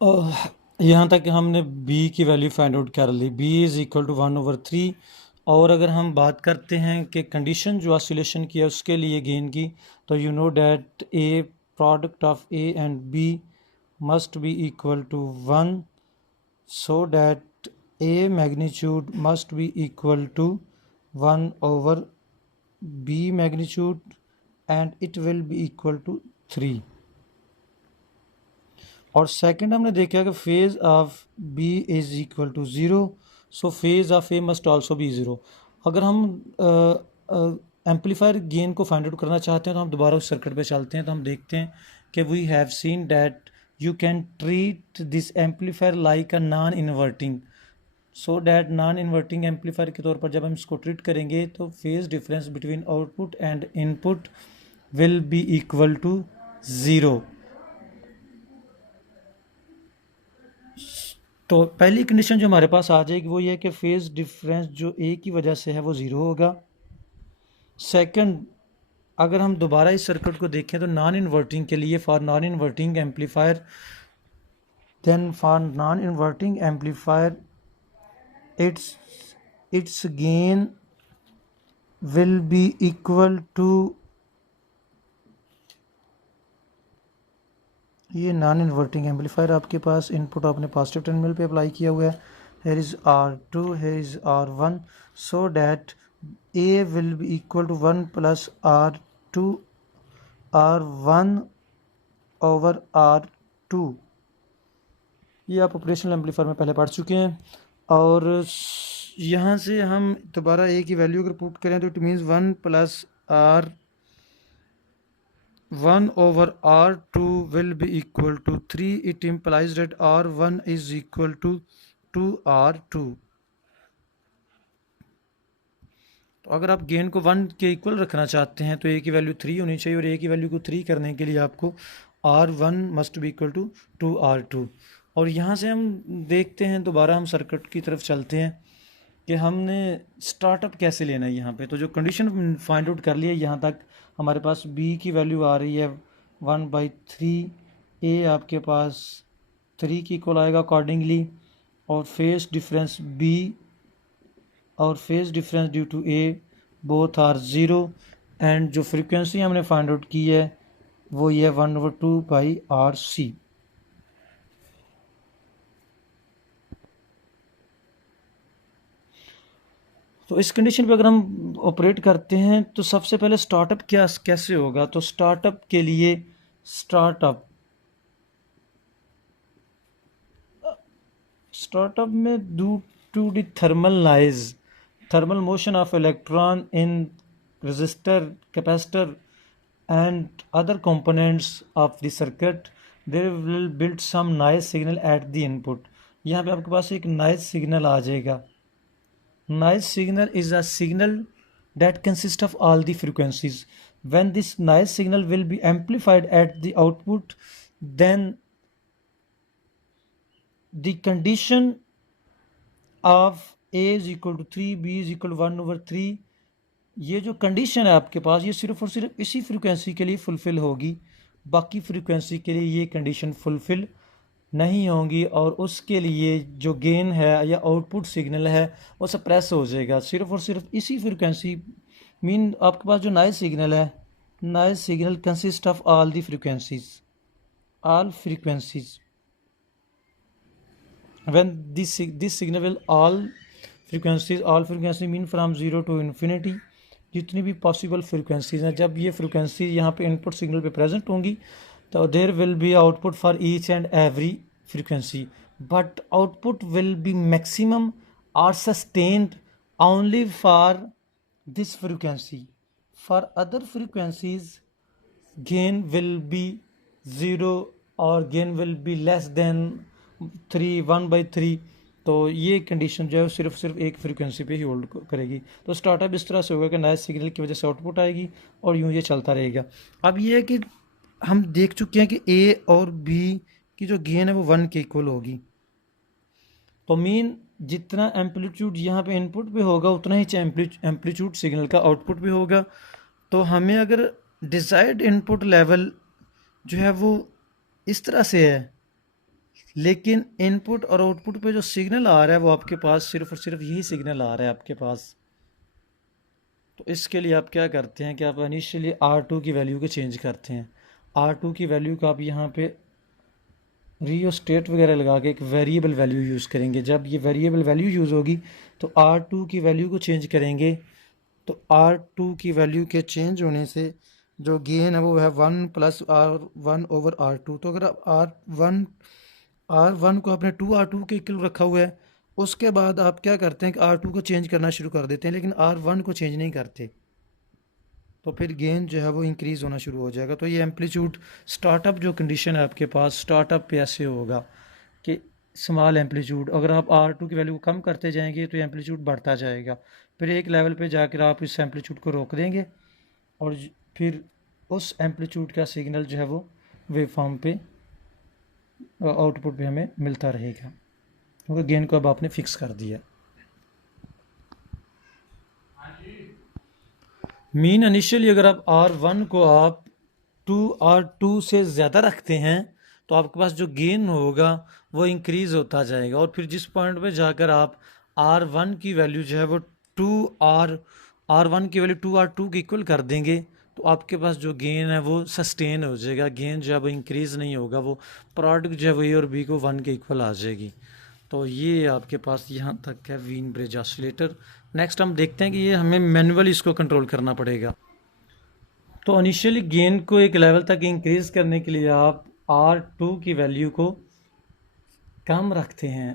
यहाँ तक हमने b की वैल्यू फाइंड आउट कर ली, b इज़ इक्वल टू 1/3। और अगर हम बात करते हैं कि कंडीशन जो ऑसिलेशन की है उसके लिए गेन की, तो you know that a product of a and b must be equal to 1, so that a magnitude must be equal to 1 over b magnitude and it will be equal to 3। और second हमने देखा कि phase of B is equal to zero, so phase of A must also be zero. अगर हम amplifier gain को find out करना चाहते हैं तो हम दोबारा उस सर्किट पे चलते हैं, तो हम देखते हैं कि we have seen that you can treat this amplifier like a non inverting, so that non inverting amplifier के तौर पर जब हम इसको ट्रीट करेंगे तो phase difference between output and input will be equal to zero. तो पहली कंडीशन जो हमारे पास आ जाएगी वो ये है कि फेज डिफरेंस जो ए की वजह से है वो ज़ीरो होगा। सेकंड, अगर हम दोबारा इस सर्किट को देखें तो नॉन इन्वर्टिंग के लिए, for non inverting amplifier, then for non inverting amplifier its gain will be equal to, ये नॉन इन्वर्टिंग एम्पलीफायर आपके पास इनपुट आपने पॉजिटिव टर्मिनल पे अप्लाई किया हुआ है, here is R2, here is R1, so that A will be equal to 1 plus R2 R1 over R2। ये आप ऑपरेशनल एम्पलीफायर में पहले पढ़ चुके हैं। और यहाँ से हम दोबारा A की वैल्यू अगर पुट करें तो it means 1 plus R1 over R2 will be equal to 3. It implies that R1 is equal to 2R2। तो अगर आप गेन को 1 के इक्वल रखना चाहते हैं तो ए की वैल्यू 3 होनी चाहिए, और ए की वैल्यू को 3 करने के लिए आपको R1 must be equal to 2R2। और यहाँ से हम देखते हैं, दोबारा हम सर्किट की तरफ चलते हैं कि हमने स्टार्टअप कैसे लेना है। यहाँ पे तो जो कंडीशन फाइंड आउट कर लिया, यहाँ तक हमारे पास b की वैल्यू आ रही है 1/3, a आपके पास 3 की इक्वल आएगा अकॉर्डिंगली, और फेज डिफरेंस b और phase difference due to a both are zero, and जो फ्रीक्वेंसी हमने फाइंड आउट की है वो ये 1/2/RC। तो इस कंडीशन पे अगर हम ऑपरेट करते हैं तो सबसे पहले स्टार्टअप क्या कैसे होगा, तो स्टार्टअप के लिए स्टार्टअप में due to the thermal motion of electron in resistor, capacitor and other components of the circuit, there will build some noise signal at the input। यहाँ पे आपके पास एक noise signal आ जाएगा। Noise signal is a signal that consists of all the frequencies। When this noise signal will be amplified at the output, then the condition of A is equal to 3, B is equal to 1/3, ये जो condition है आपके पास ये सिर्फ और सिर्फ इसी frequency के लिए फुलफ़िल होगी, बाकी फ्रीक्वेंसी के लिए ये कंडीशन फुलफ़िल नहीं होंगी, और उसके लिए जो गेन है या आउटपुट सिग्नल है वो सप्रेस हो जाएगा। सिर्फ और सिर्फ इसी फ्रीक्वेंसी मीन आपके पास जो नॉइज़ सिग्नल है, noise signal consist of all the frequencies, all frequencies। when this signal will all frequency mean from 0 to infinity, जितनी भी पॉसिबल फ्रीक्वेंसीज हैं, जब ये फ्रीक्वेंसी यहाँ पे इनपुट सिग्नल पे प्रेजेंट होंगी तो there will be output for each and every frequency, but output will be maximum और sustained only for this frequency। For other frequencies gain will be 0 or gain will be less than 1/3। तो ये condition जो है सिर्फ एक frequency पे ही hold करेगी। तो स्टार्टअप इस तरह से होगा कि नॉइज़ सिग्नल की वजह से आउटपुट आएगी और यूँ ये चलता रहेगा। अब ये है कि हम देख चुके हैं कि ए और बी की जो गेन है वो 1 के इक्वल होगी, तो मीन जितना एम्पलीट्यूड यहाँ पे इनपुट पे होगा उतना ही एम्पलीट्यूड सिग्नल का आउटपुट भी होगा। तो हमें अगर डिज़ायर्ड इनपुट लेवल जो है वो इस तरह से है लेकिन इनपुट और आउटपुट पे जो सिग्नल आ रहा है वो आपके पास सिर्फ और सिर्फ यही सिग्नल आ रहा है आपके पास। तो इसके लिए आप क्या करते हैं कि आप इनिशियली R2 की वैल्यू को चेंज करते हैं। R2 की वैल्यू को आप यहाँ पे रियोस्टेट वगैरह लगा के एक वेरिएबल वैल्यू यूज़ करेंगे। जब ये वेरिएबल वैल्यू यूज़ होगी तो R2 की वैल्यू को चेंज करेंगे, तो R2 की वैल्यू के चेंज होने से जो गेन है वो है 1 प्लस R1/R2। तो अगर आप R1 को आपने 2R2 के इक्वल रखा हुआ है, उसके बाद आप क्या करते हैं कि R2 को चेंज करना शुरू कर देते हैं, लेकिन R1 को चेंज नहीं करते, तो फिर गेन जो है वो इंक्रीज़ होना शुरू हो जाएगा। तो ये एम्पलीट्यूड स्टार्टअप जो कंडीशन है आपके पास, स्टार्टअप पे ऐसे होगा कि स्मॉल एम्पलीट्यूड, अगर आप R2 की वैल्यू को कम करते जाएंगे तो एम्पलीट्यूड बढ़ता जाएगा, फिर एक लेवल पे जाकर आप इस एम्पलीट्यूड को रोक देंगे और फिर उस एम्पलीट्यूड का सिग्नल जो है वो वेव फॉर्म पे आउटपुट पे हमें मिलता रहेगा, क्योंकि गेन को अब आपने फिक्स कर दिया। मीन इनिशियली अगर आप R1 को आप 2R2 से ज़्यादा रखते हैं तो आपके पास जो गेन होगा वो इंक्रीज़ होता जाएगा, और फिर जिस पॉइंट पे जाकर आप R1 की वैल्यू जो है वो R1 की वैल्यू 2R2 के इक्वल कर देंगे तो आपके पास जो गेन है वो सस्टेन हो जाएगा। गेन जो है वो इंक्रीज़ नहीं होगा, वो प्रोडक्ट जो है वो ए और बी को 1 के इक्वल आ जाएगी। तो ये आपके पास यहाँ तक है वीन ब्रिज ऑसिलेटर। नेक्स्ट हम देखते हैं कि ये हमें मैनुअली इसको कंट्रोल करना पड़ेगा। तो इनिशियली गेन को एक लेवल तक इंक्रीज करने के लिए आप R2 की वैल्यू को कम रखते हैं।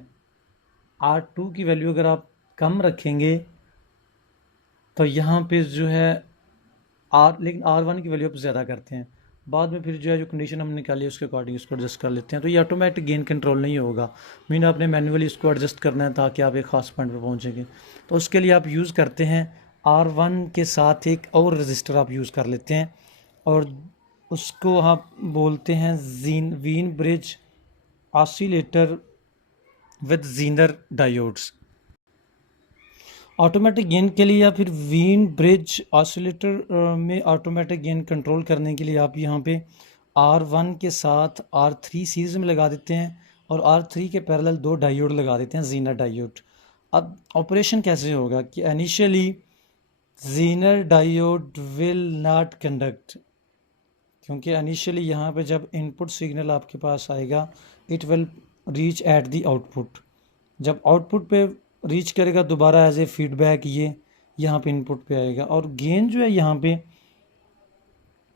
R2 की वैल्यू अगर आप कम रखेंगे तो यहाँ पे जो है लेकिन R1 की वैल्यू आप ज़्यादा करते हैं, बाद में फिर जो है जो कंडीशन हमने निकाली है उसके अकॉर्डिंग इसको एडजस्ट कर लेते हैं। तो ये ऑटोमेटिक गेन कंट्रोल नहीं होगा, मीन आपने मैनुअली इसको एडजस्ट करना है ताकि आप एक ख़ास पॉइंट पे पहुंचेंगे। तो उसके लिए आप यूज़ करते हैं R1 के साथ एक और रजिस्टर आप यूज़ कर लेते हैं, और उसको आप बोलते हैं Wien bridge oscillator with zener diodes. Automatic gain के लिए या फिर वीन ब्रिज ऑसिलेटर में ऑटोमेटिक गेन कंट्रोल करने के लिए आप यहाँ पे R1 के साथ R3 सीरीज में लगा देते हैं और R3 के पैरेलल 2 डायोड लगा देते हैं, जीनर डायोड। अब ऑपरेशन कैसे होगा कि initially Zener diode will not conduct, क्योंकि इनिशियली यहाँ पे जब इनपुट सिग्नल आपके पास आएगा it will reach at the output, जब आउटपुट पे रीच करेगा दोबारा एज ए फीडबैक ये यहाँ पे इनपुट पे आएगा। और गेन जो है यहाँ पे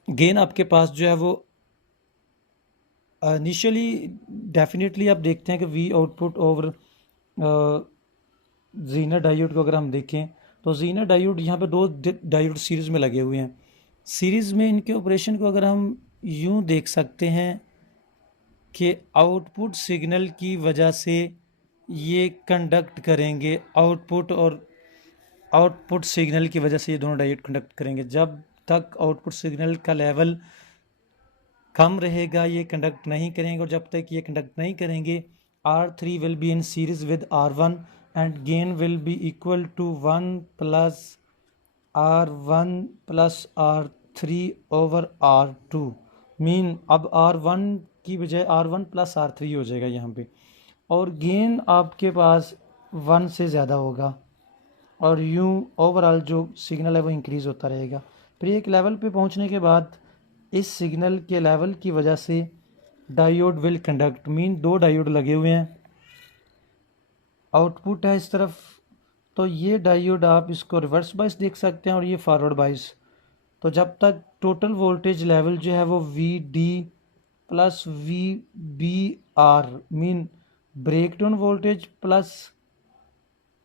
गेन आपके पास जो है वो इनिशियली डेफिनेटली आप देखते हैं कि we output over Zener diode को अगर हम देखें तो जीनर डायोड यहाँ पे 2 डायोड सीरीज़ में लगे हुए हैं। सीरीज़ में इनके ऑपरेशन को अगर हम यूँ देख सकते हैं कि आउटपुट सिग्नल की वजह से ये कंडक्ट करेंगे, आउटपुट और आउटपुट सिग्नल की वजह से ये दोनों डायोड कंडक्ट करेंगे। जब तक आउटपुट सिग्नल का लेवल कम रहेगा ये कंडक्ट नहीं करेंगे, और जब तक ये कंडक्ट नहीं करेंगे R3 will be in series with R1 and gain will be equal to 1 plus R1 plus R3 over R2। Mean अब R1 की बजाय R1 प्लस R3 हो जाएगा यहाँ पे, और गेन आपके पास 1 से ज़्यादा होगा, और यूँ ओवरऑल जो सिग्नल है वो इंक्रीज़ होता रहेगा। फिर एक लेवल पे पहुंचने के बाद इस सिग्नल के लेवल की वजह से diode will conduct, mean 2 diode लगे हुए हैं, आउटपुट है इस तरफ, तो ये डायोड आप इसको रिवर्स बाइस देख सकते हैं और ये फॉरवर्ड बाइस। तो जब तक टोटल वोल्टेज लेवल जो है वो VD plus VBR mean breakdown voltage plus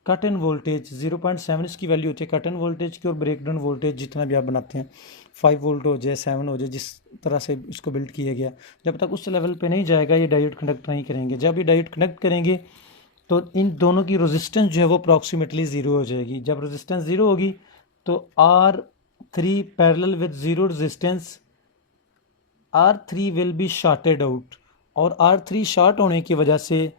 cut in voltage 0.7 इसकी वैल्यू होती है कट इन वोल्टेज की, और ब्रेक डाउन वोल्टेज जितना भी आप बनाते हैं 5 वोल्ट हो जाए 7 हो जाए, जिस तरह से इसको बिल्ड किया गया, जब तक उस लेवल पे नहीं जाएगा ये डायोड कनेक्ट नहीं करेंगे। जब ये डायोड कनेक्ट करेंगे तो इन दोनों की रेजिस्टेंस जो है वो अप्रॉक्सीमेटली 0 हो जाएगी। जब रेजिस्टेंस 0 होगी तो R3 parallel with 0 resistance R3 will B shorted out, और R3 शॉर्ट होने की वजह से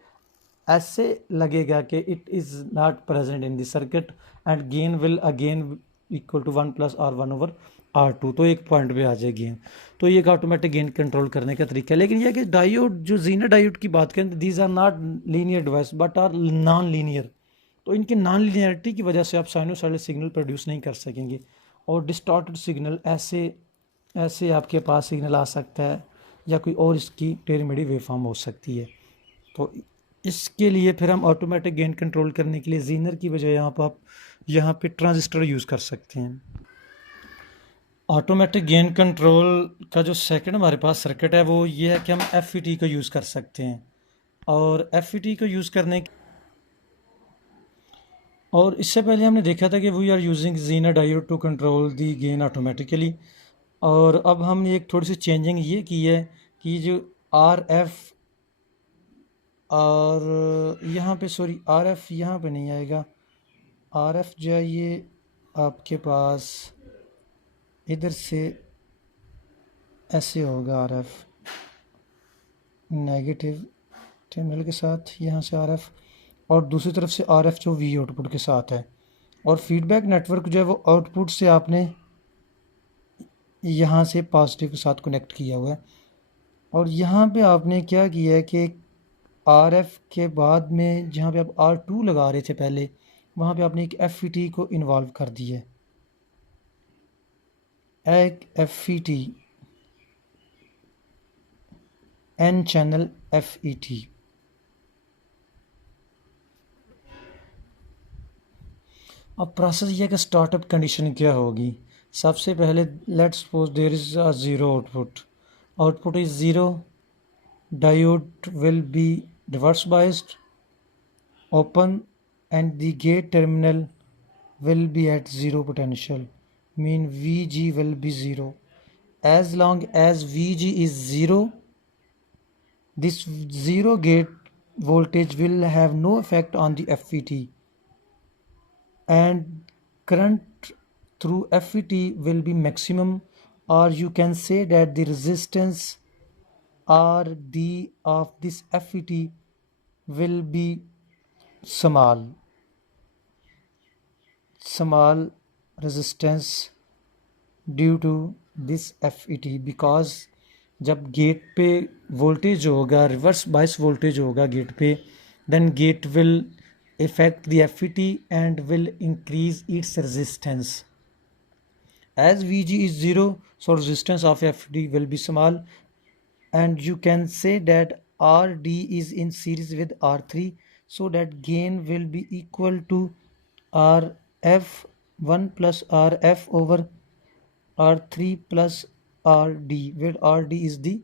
ऐसे लगेगा कि it is not present in the circuit and gain will again equal to 1 plus R1 over R2, तो एक पॉइंट पे आ जाए गेन। तो ये एक ऑटोमेटिक गेन कंट्रोल करने का तरीका है। लेकिन यह कि डायोड, जो जीनर डायोड की बात करें, these are not linear device but are non linear. तो इनकी नॉन लीनियरिटी की वजह से आप साइनोसॉइडल सिग्नल प्रोड्यूस नहीं कर सकेंगे, और डिस्टॉर्टेड सिग्नल ऐसे ऐसे आपके पास सिग्नल आ सकता है, या कोई और इसकी टेढ़ी-मेढ़ी वेवफॉर्म हो सकती है। तो इसके लिए फिर हम ऑटोमेटिक गेन कंट्रोल करने के लिए जीनर की बजाय यहाँ पे ट्रांजिस्टर यूज़ कर सकते हैं। ऑटोमेटिक गेन कंट्रोल का जो सेकंड हमारे पास सर्किट है वो ये है कि हम FET को यूज़ कर सकते हैं। और FET को यूज़ करने, और इससे पहले हमने देखा था कि we are using zener diode to control the gain automatically. और अब हमने एक थोड़ी सी चेंजिंग ये की है कि जो RF, और यहाँ पे सॉरी RF यहाँ पे नहीं आएगा, RF जो है ये आपके पास इधर से ऐसे होगा, RF नेगेटिव टर्मिनल के साथ यहाँ से RF, और दूसरी तरफ से RF जो V आउटपुट के साथ है। और फीडबैक नेटवर्क जो है वो आउटपुट से आपने यहाँ से पॉजिटिव के साथ कनेक्ट किया हुआ है। और यहाँ पे आपने क्या किया है कि RF के बाद में जहाँ पे आप R2 लगा रहे थे पहले, वहाँ पे आपने एक FET को इन्वॉल्व कर दिया है। एक FET, N चैनल FET। अब प्रोसेस ये कि स्टार्टअप कंडीशन क्या होगी। सबसे पहले let's suppose there is a zero output, output is zero, diode will be reverse biased open, and the gate terminal will be at zero potential, mean VG will be zero. As long as VG is zero, this zero gate voltage will have no effect on the FET, and current through FET will be maximum, or you can say that the resistance RD of this FET will be small resistance due to this FET, because जब gate पे voltage होगा, reverse bias voltage होगा gate पे, then gate will effect the FET and will increase its resistance. As VG is 0, so resistance of FET will be small, and you can say that RD is in series with R3, so that gain will be equal to RF1 plus RF over R3 plus RD, where RD is the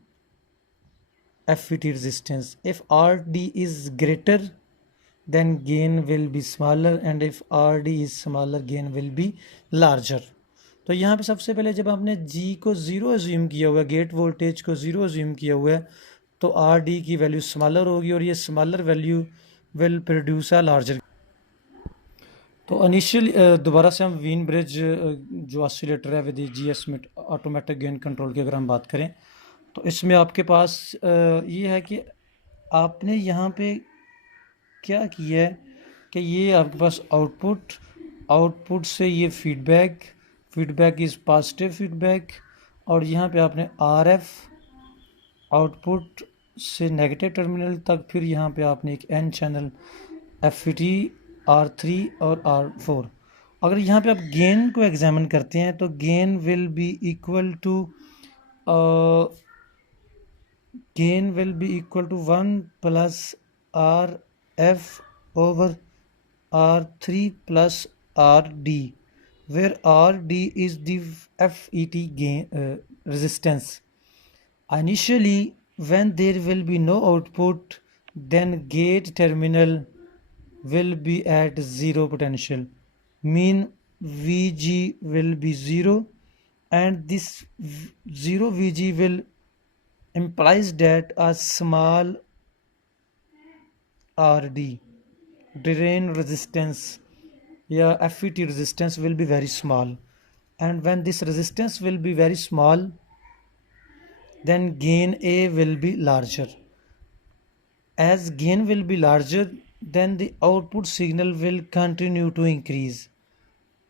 FET resistance. If RD is greater, then gain will be smaller, and if RD is smaller, gain will be larger. तो यहाँ पे सबसे पहले जब आपने G को zero assume किया हुआ है, गेट वोल्टेज को ज़ीरो अज्यूम किया हुआ है, तो RD की वैल्यू स्मॉलर होगी, और ये smaller value will produce a larger. तो इनिशियल दोबारा से हम वीन ब्रिज जो ऑसिलेटर है विद GS में ऑटोमेटिक गेन कंट्रोल की अगर हम बात करें, तो इसमें आपके पास ये है कि आपने यहाँ पे क्या किया है कि ये आपके पास आउटपुट से ये फीडबैक इज़ पॉजिटिव फीडबैक, और यहाँ पे आपने RF आउटपुट से नेगेटिव टर्मिनल तक, फिर यहाँ पे आपने एक N चैनल FET R3 और R4। अगर यहाँ पे आप गेन को एग्जामिन करते हैं तो gain will be equal to 1 plus RF over R3 plus RD, where RD is the FET gain resistance. Initially, when there will be no output, then gate terminal will be at zero potential, mean VG will be zero, and this zero VG will implies that a small RD, drain resistance, yeah, FET resistance will be very small, and when this resistance will be very small, then gain A will be larger. As gain will be larger, then the output signal will continue to increase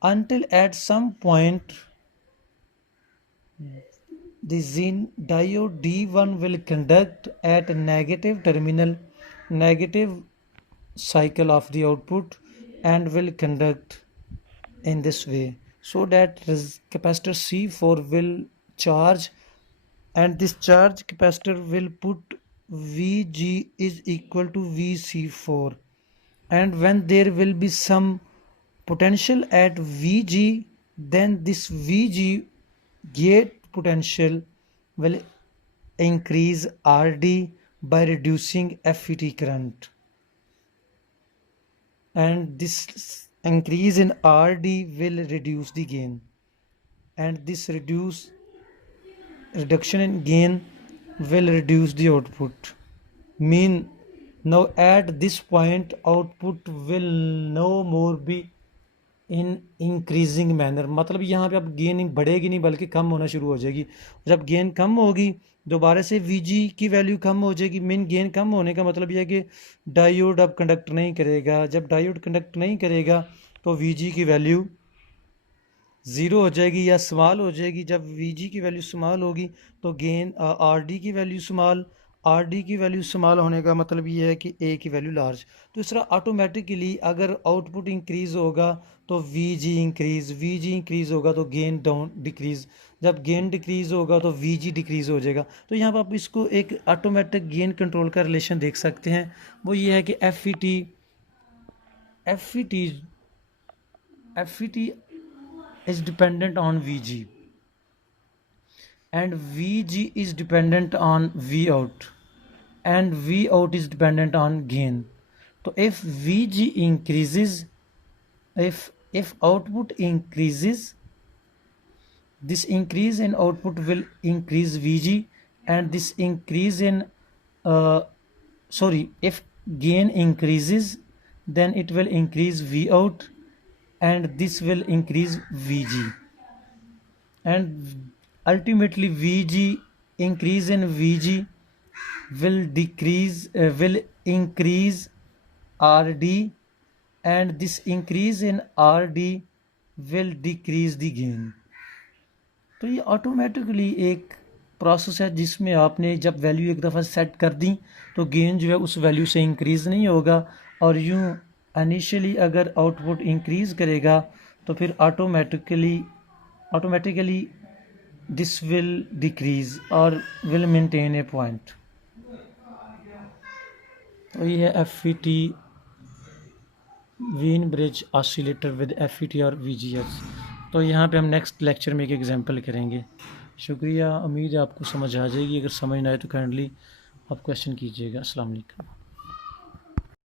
until at some point the Zener diode D1 will conduct at a negative terminal, negative cycle of the output, and will conduct in this way, so that capacitor C4 will charge, and this charge capacitor will put Vg is equal to Vc4, and when there will be some potential at Vg, then this Vg gate potential will increase Rd by reducing FET current, and this increase in Rd will reduce the gain, and this reduction in gain will reduce the output. Mean now at this point output will no more be in increasing manner, मतलब यहाँ पे अब gain बढ़ेगी नहीं बल्कि कम होना शुरू हो जाएगी। जब गेन कम होगी दोबारा से Vg की वैल्यू कम हो जाएगी। मीन गेन कम होने का मतलब यह है कि डायोड अब कंडक्ट नहीं करेगा। जब डायोड कंडक्ट नहीं करेगा तो Vg की वैल्यू ज़ीरो हो जाएगी या स्मॉल हो जाएगी। जब Vg की वैल्यू स्मॉल होगी तो गेन Rd की वैल्यू स्मॉल, Rd की वैल्यू स्मॉल होने का मतलब ये है कि A की वैल्यू लार्ज। तो इस तरह ऑटोमेटिकली अगर आउटपुट इंक्रीज़ होगा तो Vg इंक्रीज़ होगा तो गेन डाउन डिक्रीज़, जब गेन डिक्रीज़ होगा तो Vg डिक्रीज़ हो जाएगा। तो यहाँ पर आप इसको एक ऑटोमेटिक गेन कंट्रोल का रिलेशन देख सकते हैं, वो ये है कि FET is dependent on Vg and Vg is dependent on Vout and Vout is dependent on gain. So if Vg increases, if output increases, this increase in output will increase Vg, and this increase in if gain increases then it will increase Vout and this will increase Vg, and ultimately increase in Vg will increase Rd, and this increase in Rd will decrease the gain. तो ये automatically एक process है जिसमें आपने जब value एक दफ़ा set कर दी तो गेन जो है उस वैल्यू से इंक्रीज़ नहीं होगा, और यूँ इनिशियली अगर आउटपुट इंक्रीज़ करेगा तो फिर ऑटोमेटिकली दिस विल डिक्रीज़ और विल मेंटेन ए पॉइंट। तो ये है FET Wien bridge oscillator with FET और VGS। तो यहाँ पे हम नेक्स्ट लेक्चर में एक एग्जांपल करेंगे। शुक्रिया, उम्मीद है आपको समझ आ जाएगी। अगर समझ ना आए तो काइंडली आप क्वेश्चन कीजिएगा। अस्सलाम वालेकुम।